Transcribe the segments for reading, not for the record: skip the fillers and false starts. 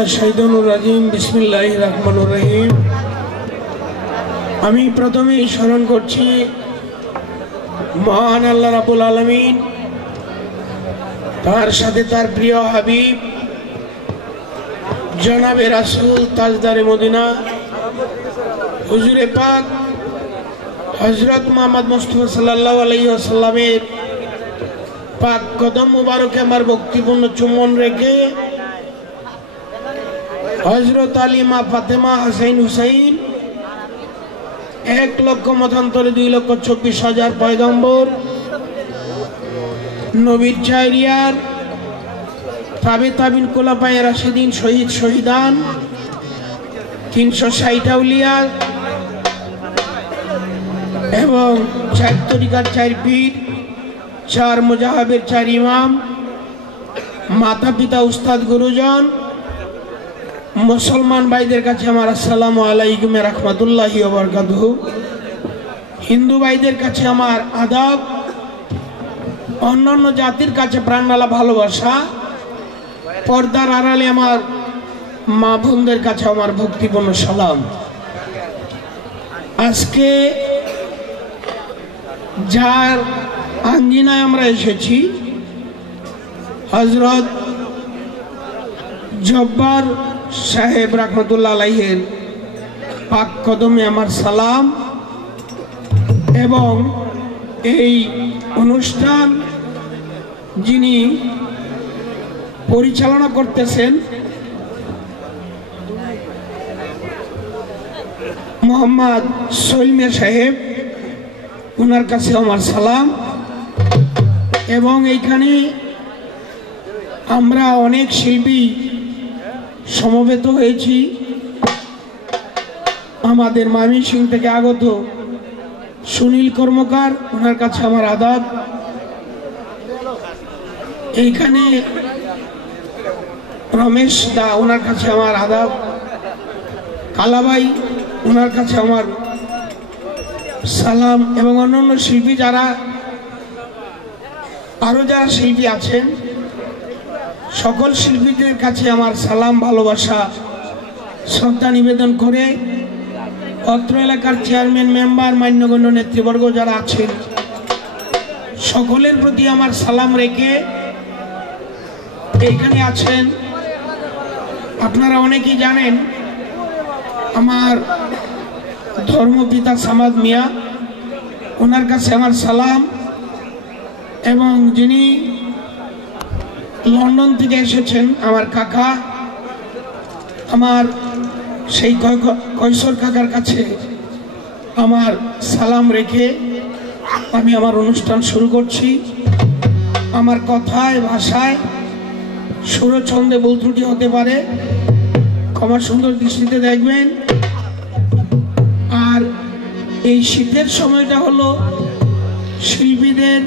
মিনাশ-শাইতানির রাজিম। বিসমিল্লাহির রহমানির রহিম। আমি প্রথমেই স্মরণ করছি মহান আল্লাহ রাব্বুল আলামিন, তার সাথে তার প্রিয় হাবিব জনাবে রাসূল তাজদারে মদিনা হুজুরে পাক হযরত মুহাম্মদ মুস্তাফা সাল্লাল্লাহু আলাইহি ওয়াসাল্লামের পাক কদম মুবারকে আমার ভক্তিপূর্ণ চুম্বন রেখে হযরত আলী, মা ফাতেমা, হাসান, হুসাইন, 1,00,000 মতান্তরে 2,24,000 পয়গম্বর, নবীর চাইরিয়ার তাবিন খোলাফায়ে রাশিদিন, শহীদান, 360 আউলিয়া এবং 4 তরিকার 4 পীর, 4 মুজাহাবের 4 ইমাম, মাতা পিতা, উস্তাদ, গুরুজন, মুসলমান ভাইদের কাছে আমার আসসালামু আলাইকুম ওয়া রাহমাতুল্লাহি ওয়া বারাকাতুহু। হিন্দু ভাইদের কাছে আমার আদাব, অন্যান্য জাতির কাছে প্রাণঢালা ভালোবাসা, পর্দার আড়ালে আমার মা বোনদের কাছে আমার ভক্তিপূর্ণ সালাম। আজকে যার আঙ্গিনায় আমরা এসেছি, হযরত জব্বার সাহেব রাহমাতুল্লাহ আলাইহির পাক কদমে আমার সালাম। এবং এই অনুষ্ঠান যিনি পরিচালনা করতেছেন মোহাম্মদ সোহেল মিয়া সাহেব, ওনার কাছে আমার সালাম। এবং এইখানে আমরা অনেক শিল্পী সমবেত হয়েছি। আমাদের ময়মনসিংহ থেকে আগত সুনীল কর্মকার, ওনার কাছে আমার আদাব। এইখানে রমেশ দা, ওনার কাছে আমার আদাব। কালাবাই, ওনার কাছে আমার সালাম। এবং অন্যান্য শিল্পী যারা, আরো যারা শিল্পী আছেন, সকল শিল্পীদের কাছে আমার সালাম, ভালোবাসা, শ্রদ্ধা নিবেদন করে অত্র এলাকার চেয়ারম্যান, মেম্বার, মান্যগণ্য নেতৃবর্গ যারা আছেন, সকলের প্রতি আমার সালাম রেখে এইখানে আছেন। আপনারা অনেকেই জানেন আমার ধর্মপিতা সামাদ মিয়া, ওনার কাছে আমার সালাম। এবং যিনি লন্ডন থেকে এসেছেন আমার কাকা, আমার সেই কৈশোর কাকার কাছে আমার সালাম রেখে আমি আমার অনুষ্ঠান শুরু করছি। আমার কথায়, ভাষায়, সুরছন্দে ভুল ত্রুটি হতে পারে, ক্ষমা সুন্দর দৃষ্টিতে দেখবেন। আর এই শীতের সময়টা হলো শিল্পীদের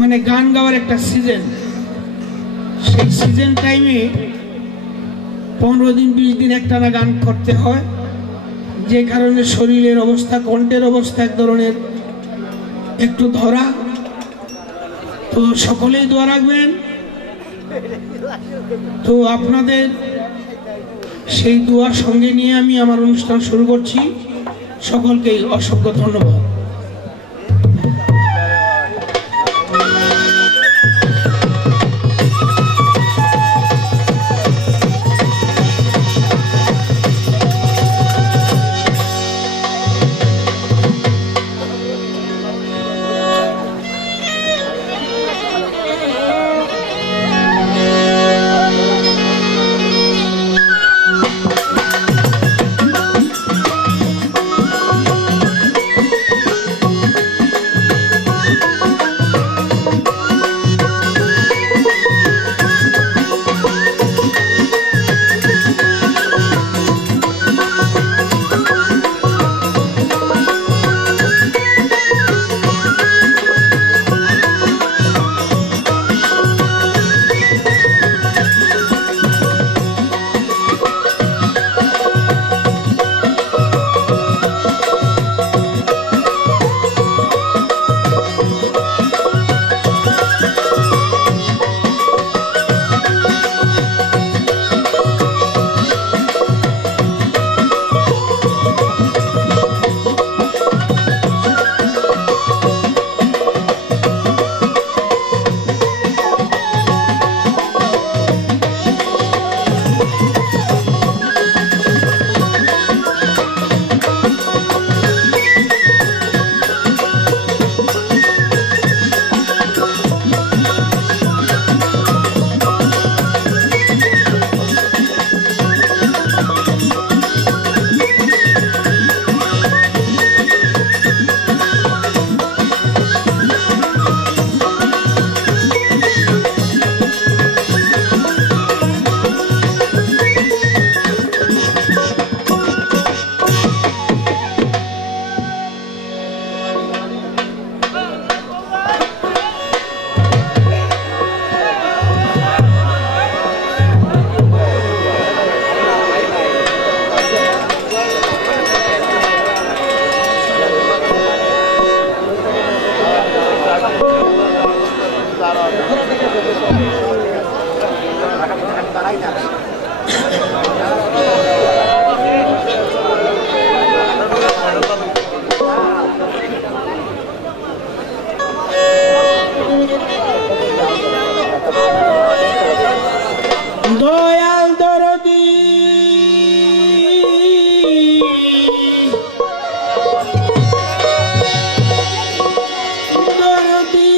মানে গান গাওয়ার একটা সিজন। সেই সিজন টাইমে 15 দিন 20 দিন একটানা গান করতে হয়, যে কারণে শরীরের অবস্থা, কণ্ঠের অবস্থা এক ধরনের একটু ধরা। তো সকলেই দোয়া রাখবেন। তো আপনাদের সেই দোয়ার সঙ্গে নিয়ে আমি আমার অনুষ্ঠান শুরু করছি। সকলকেই অসংখ্য ধন্যবাদ। দয়াল দরদি দরদি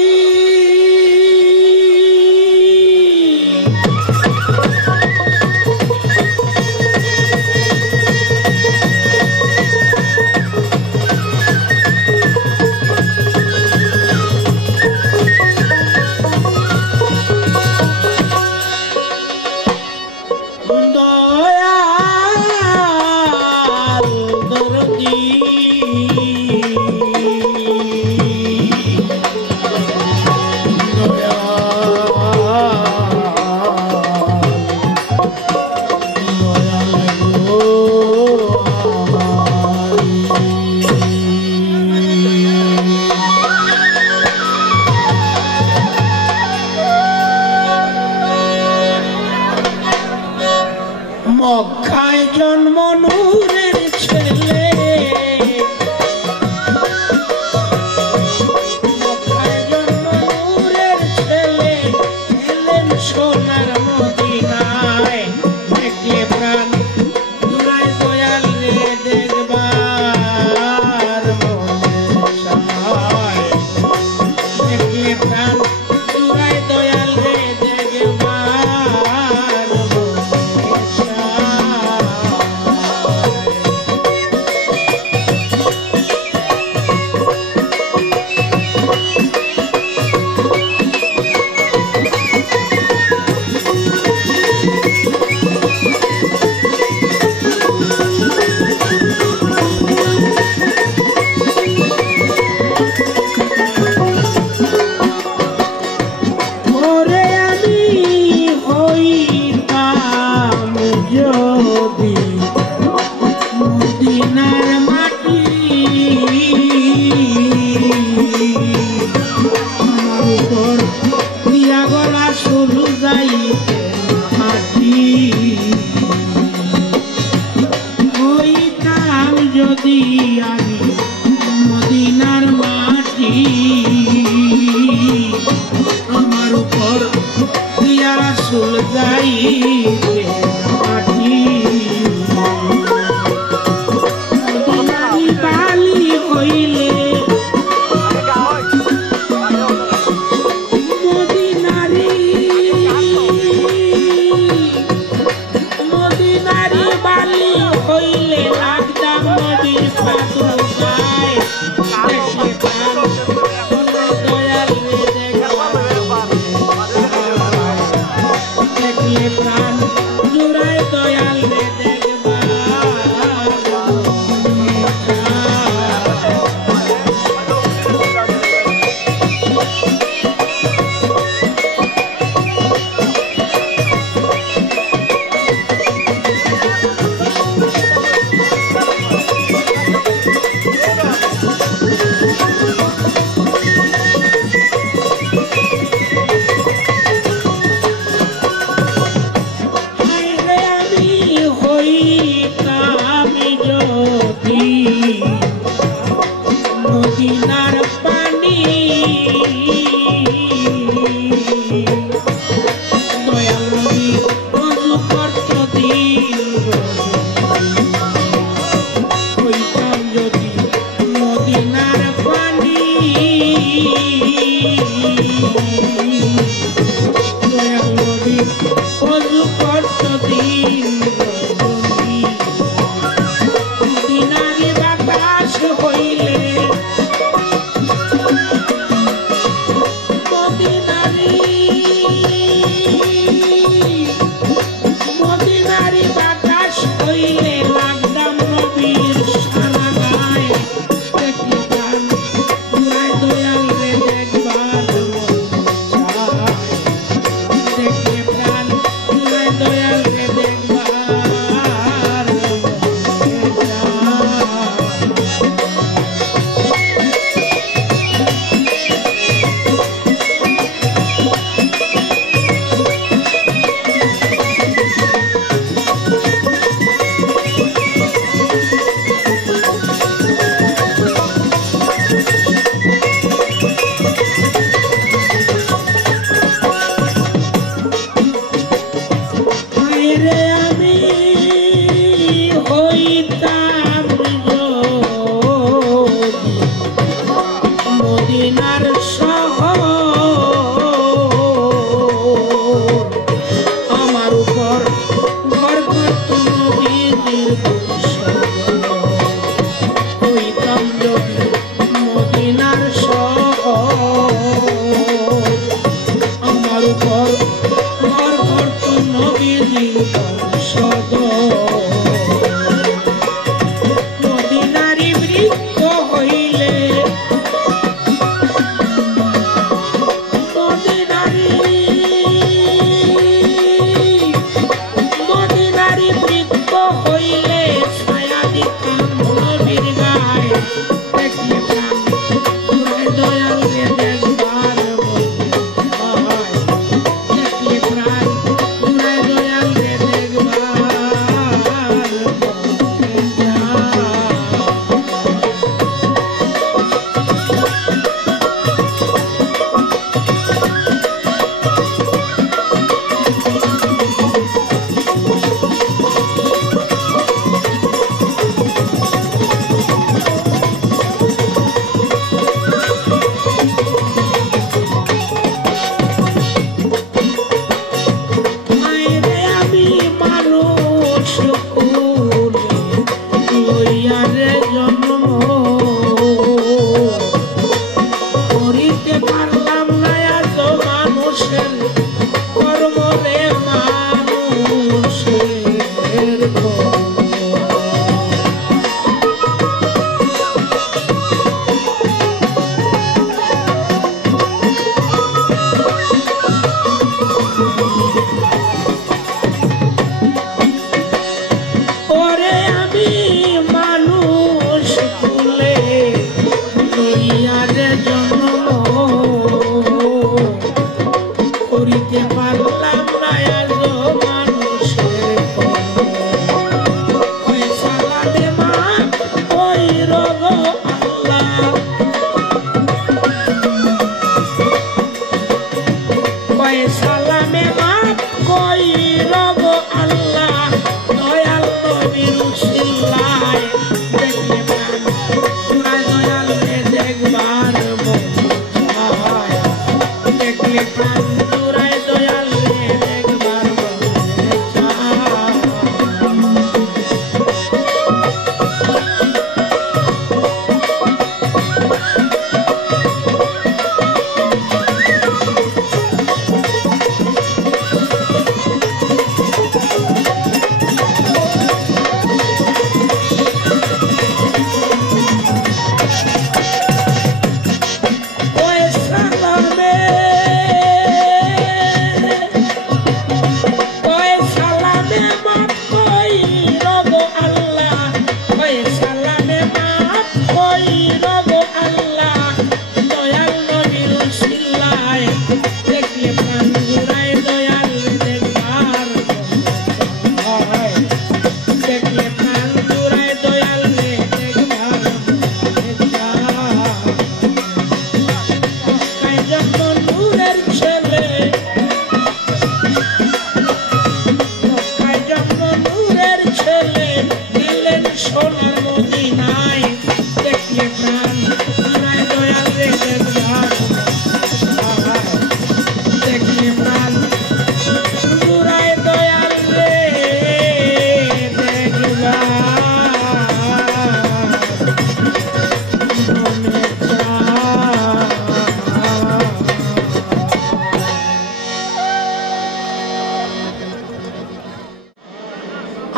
মদিনার শহর আমার উপর ঘর করত নবীজির হইতাম যদি মদিনার শহর আমার উপর ঘর করত নবীজির মদিনারি বৃক্ষ হইলে মদিনারি বৃক্ষ হইলে ছায়া দিতাম নবীর গায়ে দেখলে প্রাণ জুড়ায় দয়াল রে দেখবার দেখলে প্রাণ জুড়ায় দয়াল রে দেখবার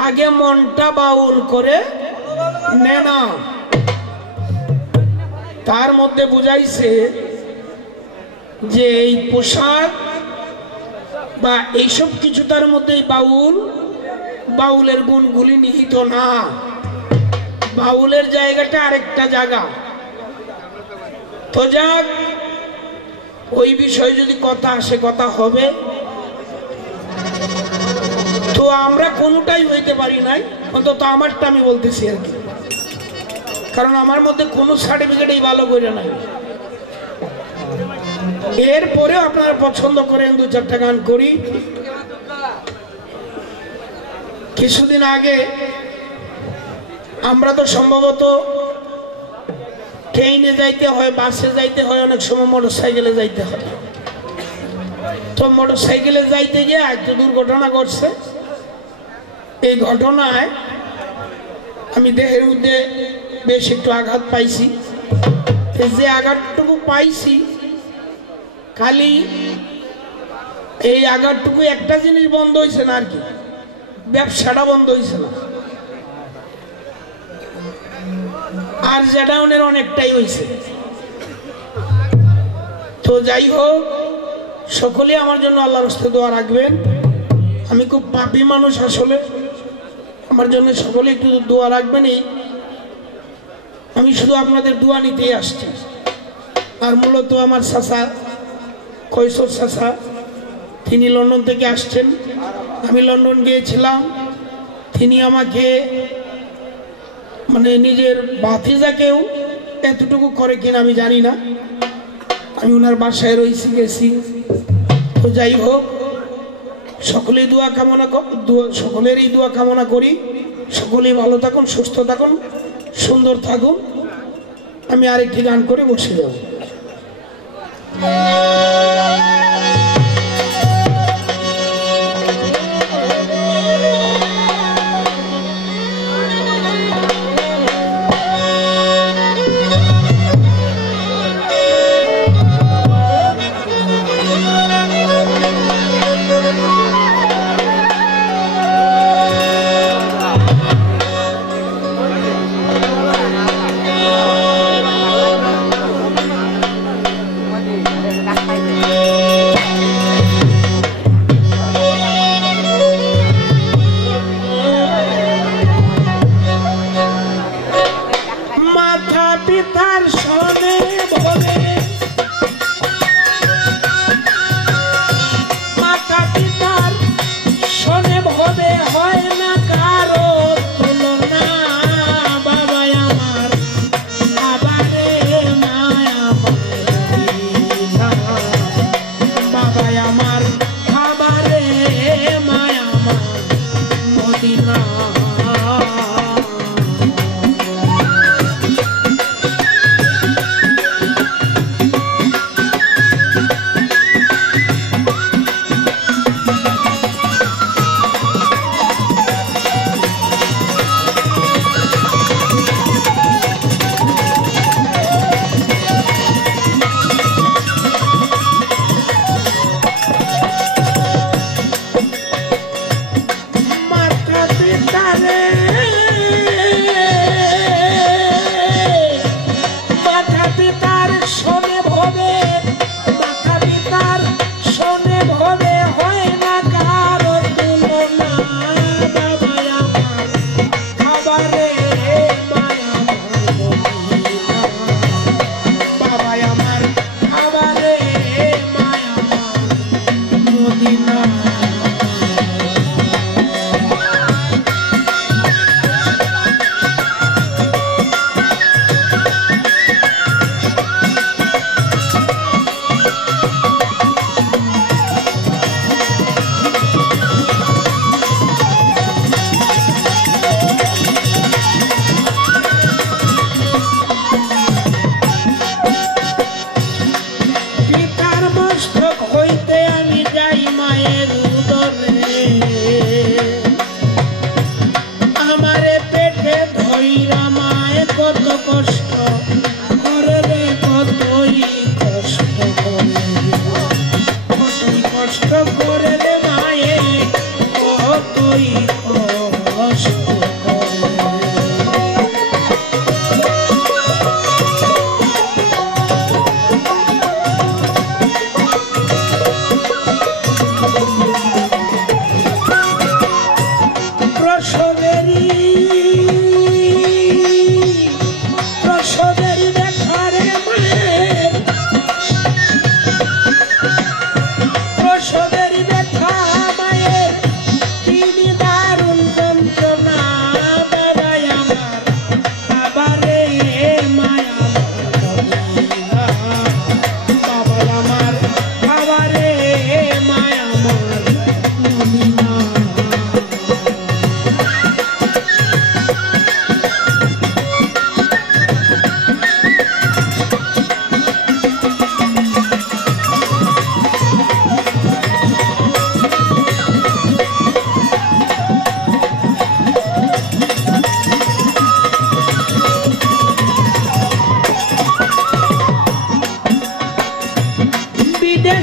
আগে মনটা বাউল করে নে না, তার মধ্যে বুঝাইছে যে এই পোশাক বা এইসব কিছু তার মধ্যে বাউলের গুণগুলি নিহিত না। বাউলের জায়গাটা আরেকটা জায়গা। তো যাক, ওই বিষয়ে যদি কথা আসে কথা হবে। তো আমরা কোনটাই হইতে পারি নাই, অন্তত আমারটা আমি বলতেছি আর কি, কারণ আমার মধ্যে কোনো সার্টিফিকেটই ভালো করে নাই। এরপরেও আপনারা পছন্দ করেন দু চারটা গান করি। কিছুদিন আগে আমরা তো সম্ভবত ট্রেনে যাইতে হয়, বাসে যাইতে হয়, অনেক সময় মোটর সাইকেলে যাইতে হয়। তো মোটর সাইকেলে যাইতে গিয়ে একটা দুর্ঘটনা ঘটছে। এই ঘটনায় আমি দেহের মধ্যে বেশ একটু আঘাত পাইছি। যে আঘাতটুকু পাইছি, খালি এই আঘাতটুকু একটা জিনিস বন্ধ হয়েছে না, আর কি ব্যবসাটা বন্ধ হয়েছে না, আর যেটা ওনের অনেকটাই হয়েছে। তো যাই হোক, সকলে আমার জন্য আল্লাহর রাস্তায় দোয়া রাখবেন। আমি খুব পাপী মানুষ, আসলে আমার জন্য সকলে একটু দোয়া রাখবেন। এই আমি শুধু আপনাদের দোয়া নিতেই আসছি। আর মূলত আমার চাচা কৈশোর চাচা, তিনি লন্ডন থেকে আসছেন। আমি লন্ডন গিয়েছিলাম, তিনি আমাকে মানে নিজের ভাতিজাকেও এতটুকু করে কিনা আমি জানি না। আমি ওনার বাসায় রয়েছি, গেছি। তো যাই হোক, সকলেই দোয়া কামনা, সকলেরই দোয়া কামনা করি। সকলেই ভালো থাকুন, সুস্থ থাকুন, সুন্দর থাকুন। আমি আরেকটি গান করে বসে যাব।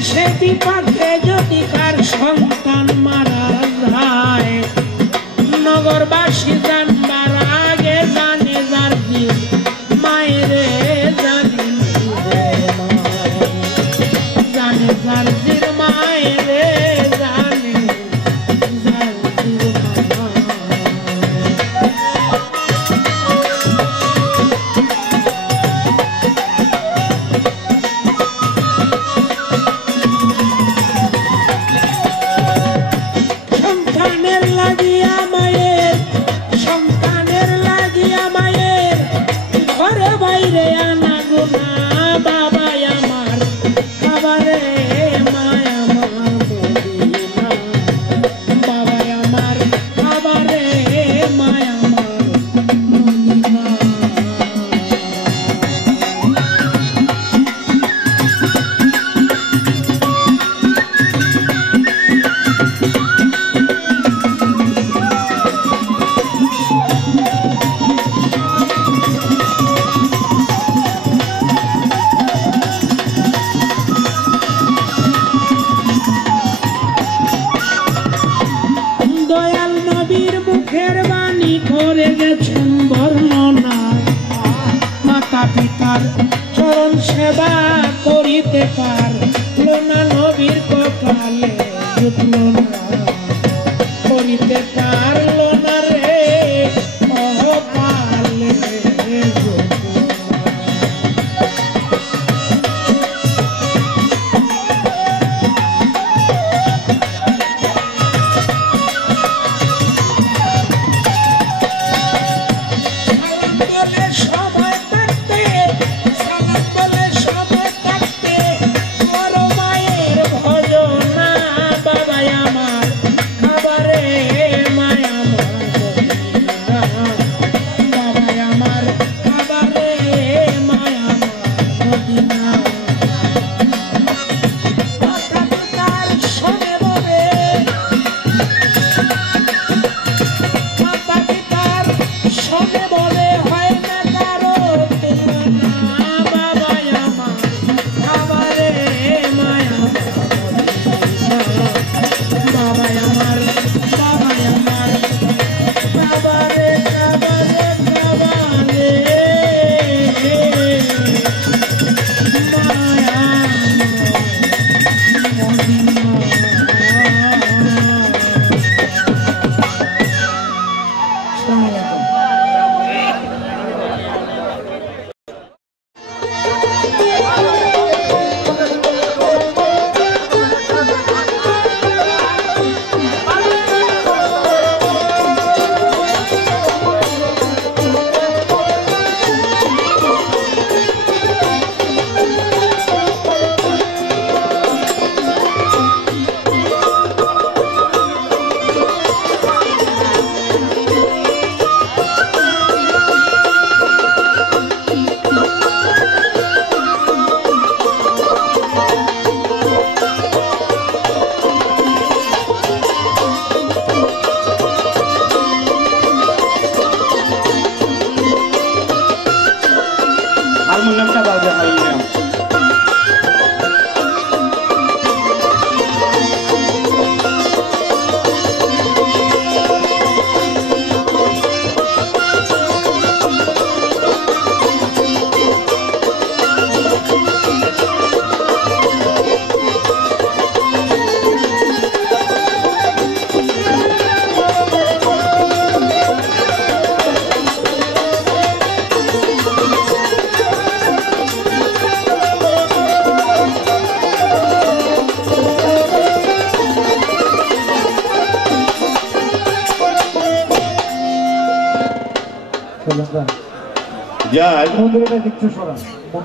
দেশে বিপাকে যদি কার সন্তান মারা যায় নগরবাসী জানবার আগে জানে যার দিন মায়েরে জানে জানে যার দিন মায়েরে জানে যার দিন পিতার চরণ সেবা করিতে পারলো না নবীর কপালে জুটলো না করিতে পারলো না রে কপালে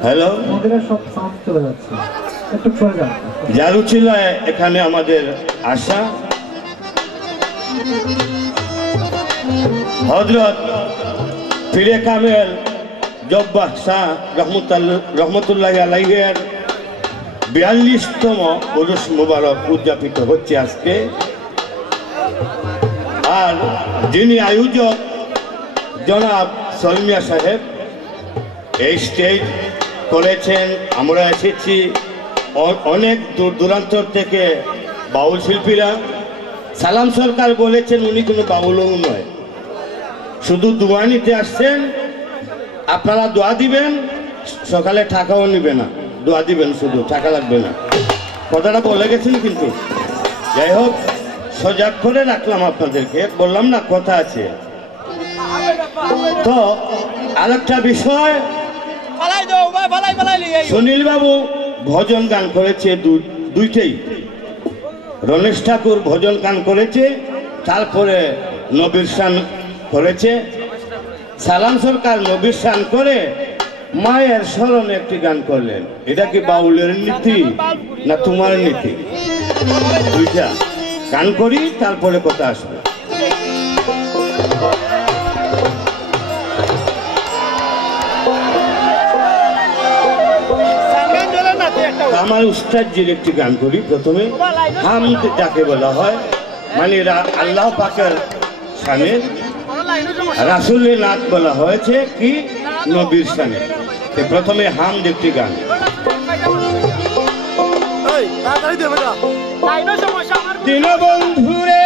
হ্যালো, জারু ছিল এখানে আমাদের আশা। হযরত পীরে কামেল জব্বার শাহ রহমতুল্লাহ আলাইহির 42তম উরুস মুবারক উদযাপিত হচ্ছে আজকে। আর যিনি আয়োজক জনাব সলমিয়া সাহেব এই স্টেজ করেছেন। আমরা এসেছি অনেক দূর দূরান্ত থেকে বাউল শিল্পীরা। সালাম সরকার বলেছেন উনি কোনো বাউলও নয়, শুধু দোয়া নিতে আসছেন। আপনারা দোয়া দিবেন, সকালে টাকাও নিবে না, দোয়া দিবেন শুধু, টাকা লাগবে না, কথাটা বলে গেছেন। কিন্তু যাই হোক, সজাগ করে রাখলাম আপনাদেরকে, বললাম না কথা আছে। তো আরেকটা বিষয়, সুনীল বাবু ভজন গান করেছে দুইটাই। রমেশ ঠাকুর ভজন গান করেছে, তারপরে নবীর শান করেছে। সালাম সরকার নবীর শান করে মায়ের স্মরণে একটি গান করলেন। এটা কি বাউলের নীতি না তোমার নীতি? দুইটা গান করি, তারপরে কথা আসবে। আমার উস্তাদজির একটি গান করি। প্রথমে হামদ যাকে বলা হয়, মানে আল্লাহ পাকের শানে, রাসূলের নাত বলা হয়েছে কি নবীর শানে। প্রথমে হামদ একটি গান। দীনবন্ধুরে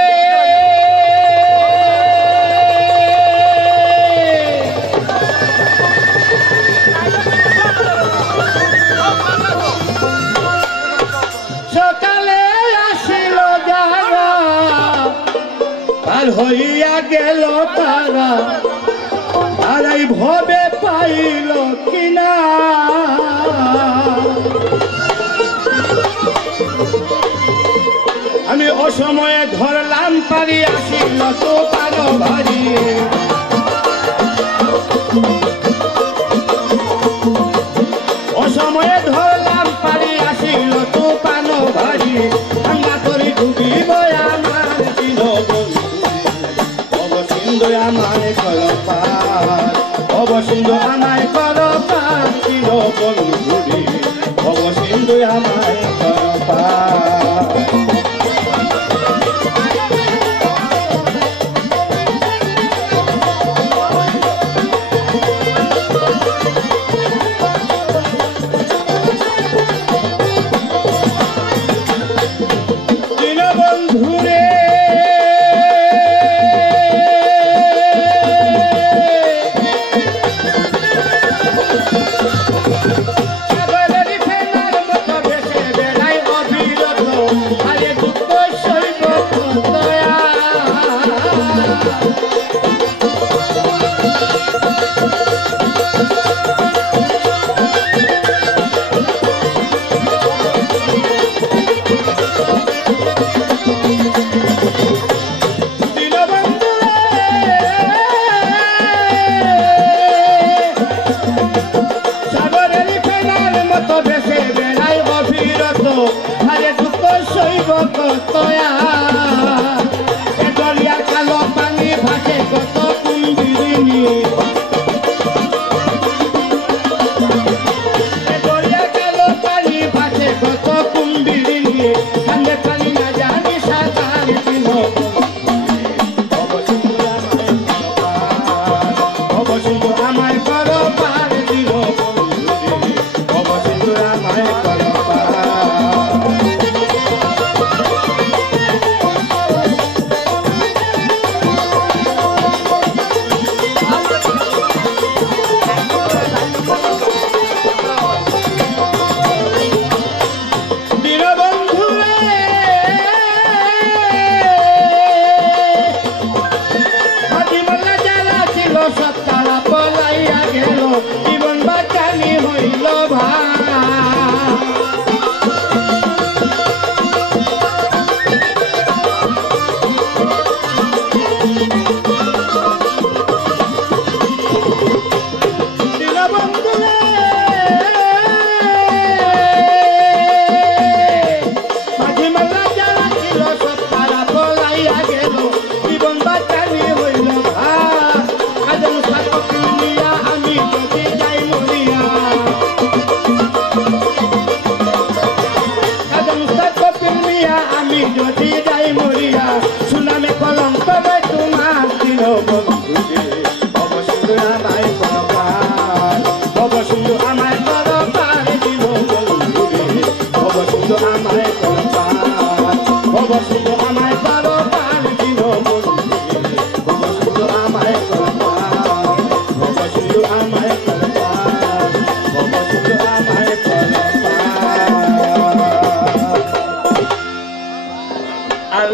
হইয়া গেল তারা, আর এই ভবে পাইল কিনা। আমি অসময়ে ধরলাম পারি, আসিল তো পানো ভারী। অসময়ে ধরলাম পারি, আসিল তো পানো ভারী। ভাঙ্গা করি ডুবিব আমার দীনবন্ধু, অবসিন্ধু আমায় কর পার, অবসিন্ধু আমায় কর পার। দীনবন্ধু রে, অবসিন্ধু আমায় কর পার।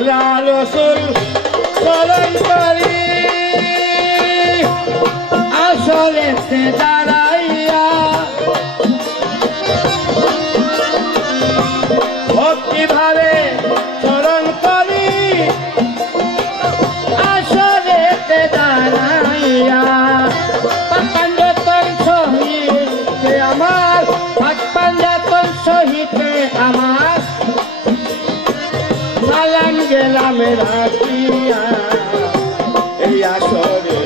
আল্লাহ রসুল স্মরণ করি আসলে দাঁড়াইয়া ভক্তিভাবে স্মরণ করি আসলে দাঁড়াইয়া পাঞ্জাতন সহিতে আমার পাঞ্জাতন সহিতে আমার সালাম গেলাম রাখিয়া এই আসরে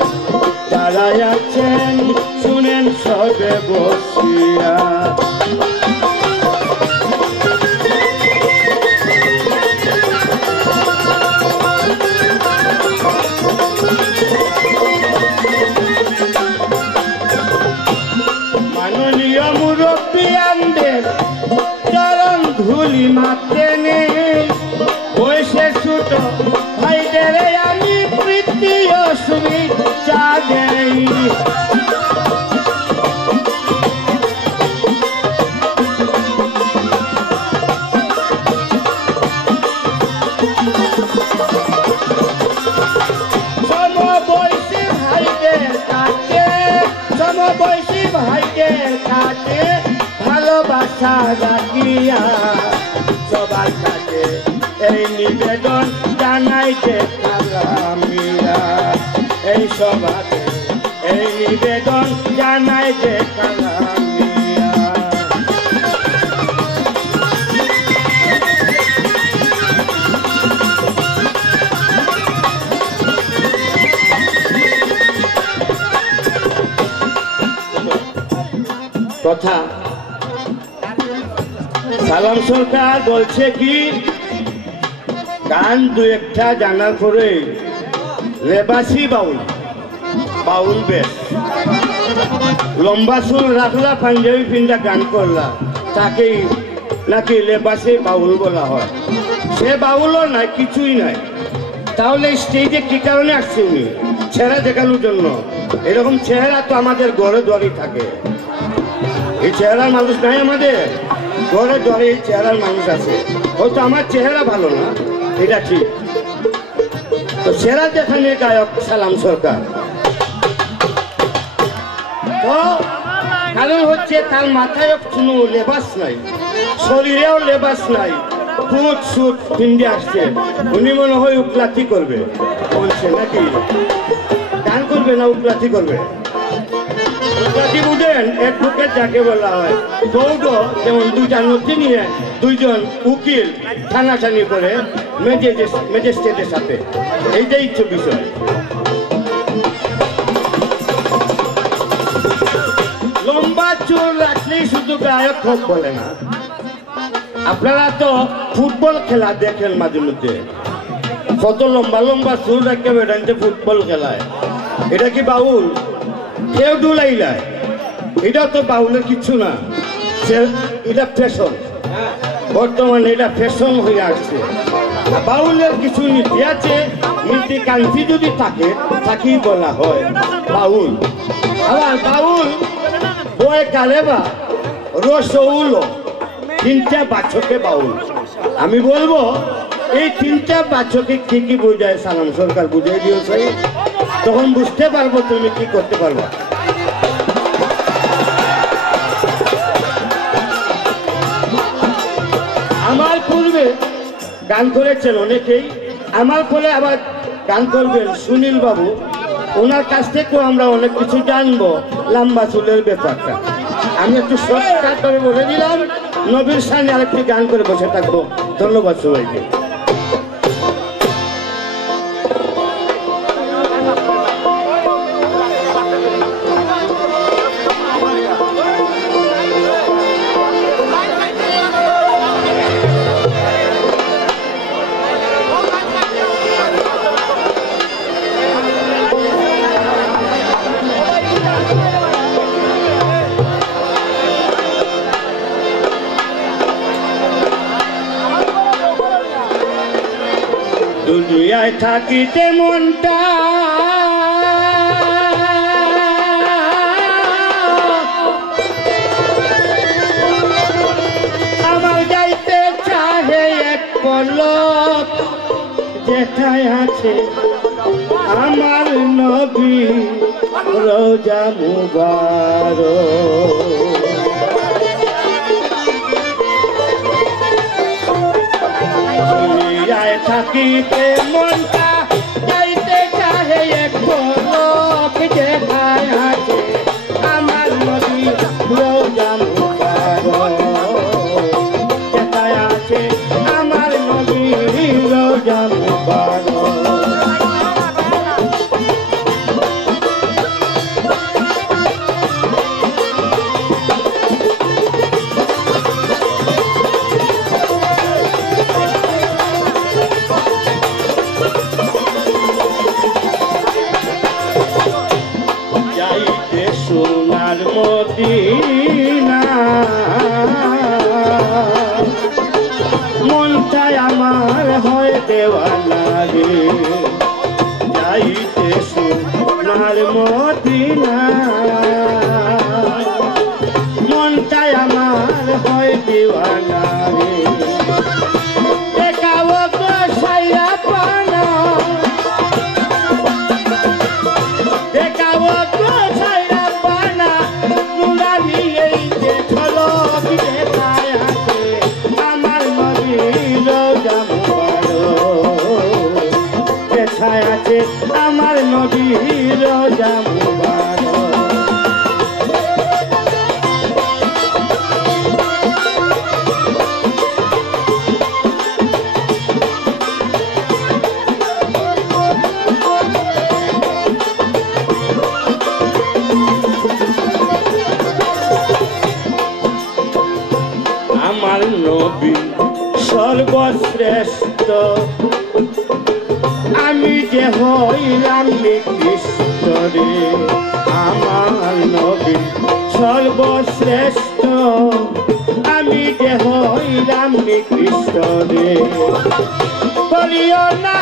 যারা আছেন শুনেন সবে বসিয়া মাননীয় মুরব্বিয়ানদের চরণ ধুলি মাত্রে নেই বয়সে ছোট ভাইদের আমি প্রীতি ও শুভেচ্ছা দেই সমবয়সী ভাইদের কাছে ভালোবাসা রাখিয়া সবার কাছে এই নিবেদন জানাইতে কালামিয়া এই সভাতে এই নিবেদন জানাইতে কালামিয়া কথা সালাম সরকার বলছে কি গান দু একটা জানার পরে লেবাসি বাউল বাউল বেশ লম্বা চুল রাখলা পাঞ্জাবি পিন্দা গান করলা তাকেই নাকি লেবাসি বাউল বলা হয় সে বাউলও নাই কিছুই নাই তাহলে স্টেজে কি কারণে আসছে উনি চেহারা দেখানোর জন্য এরকম চেহারা তো আমাদের ঘরে দরে থাকে এই চেহারার মানুষ নাই আমাদের ঘরে দরে এই চেহারার মানুষ আছে হয়তো আমার চেহারা ভালো না এটা ঠিক তো চেহারা দেখানে গায়ক সালাম সরকার তো কারণ হচ্ছে তার মাথায় কোনো লেবাস নাই শরীরেও লেবাস নাই কুট সুট পিন্ডে আসছে উনি মনে হয় উপলাথি করবে বলছে নাকি গান করবে না উপলাথি করবে উপলাথি বুঝেন এক বুকে যাকে বলা হয় দৌড় যেমন দুইটা নথি নিয়ে দুইজন উকিল টানাটানি করে ম্যাজিস্ট্রেটের সাথে এইটাই তো বিষয় লম্বা চুল রাখলেই শুধু গায়ক হোক বলে না আপনারা তো ফুটবল খেলা দেখেন মাঝে মধ্যে কত লম্বা লম্বা চুল রাখতে বেড়াইতে ফুটবল খেলায় এটা কি বাউল কেউ দুলাইলায় এটা তো বাউলের কিছু না এটা ফ্যাশন বর্তমানে এটা ফ্যাশন হয়ে আসছে বাউলের কিছু নীতি আছে নীতি কান্তি যদি থাকে তাকেই বলা হয় বাউল আবার বাউল বয় কালেবা রসৌল তিনটা বাচ্চকে বাউল আমি বলবো এই তিনটা বাচ্চকে কি কি বোঝায় সালাম সরকার বুঝিয়ে দিয়েছে তখন বুঝতে পারবো তুমি কি করতে পারবা আমার পূর্বে গান করেছেন অনেকেই আমার পরে আবার গান করবেন সুনীল বাবু ওনার কাছ থেকেও আমরা অনেক কিছু জানবো লম্বা চুলের ব্যাপারটা আমি একটু শর্টকাট করে বলে দিলাম নবীর সামনে আরেকটি গান করে বসে থাকবো ধন্যবাদ সবাইকে দুনিয়ায় থাকিতে মনটা আমার যাইতে চাহে এক পলক যেথায় আছে আমার নবী রোজা মুবারক। দুনিয়ায় থাকিতে মনটা যাইতে চাহে এক পলক, যেথায় আছে আমার নবী রোজা মুবারক, যেথায় আছে আমার নবী রোজা মুবারক। যাইতে সোনার মদিনা মনটাই আমার হয় দেওয়ানা রে, যাইতে সোনার মদিনা মনটাই আমার হয় দেওয়ানা রে। দেখাবো গো সাইয়া পানা, দেখাবো গো সাইয়া পানা, নুরানি এই যে ঝলক, যেথায় আছে আমার নবী রোজা মুবারক, যেথায় আছে আমার নবী রোজা মুবারক। আমার নবী সর্বশ্রেষ্ঠ, আমি যে হইলাম নিকৃষ্ট রে। আমার নবী সর্বশ্রেষ্ঠ, আমি যে হইলাম নিকৃষ্ট রে। বলিও না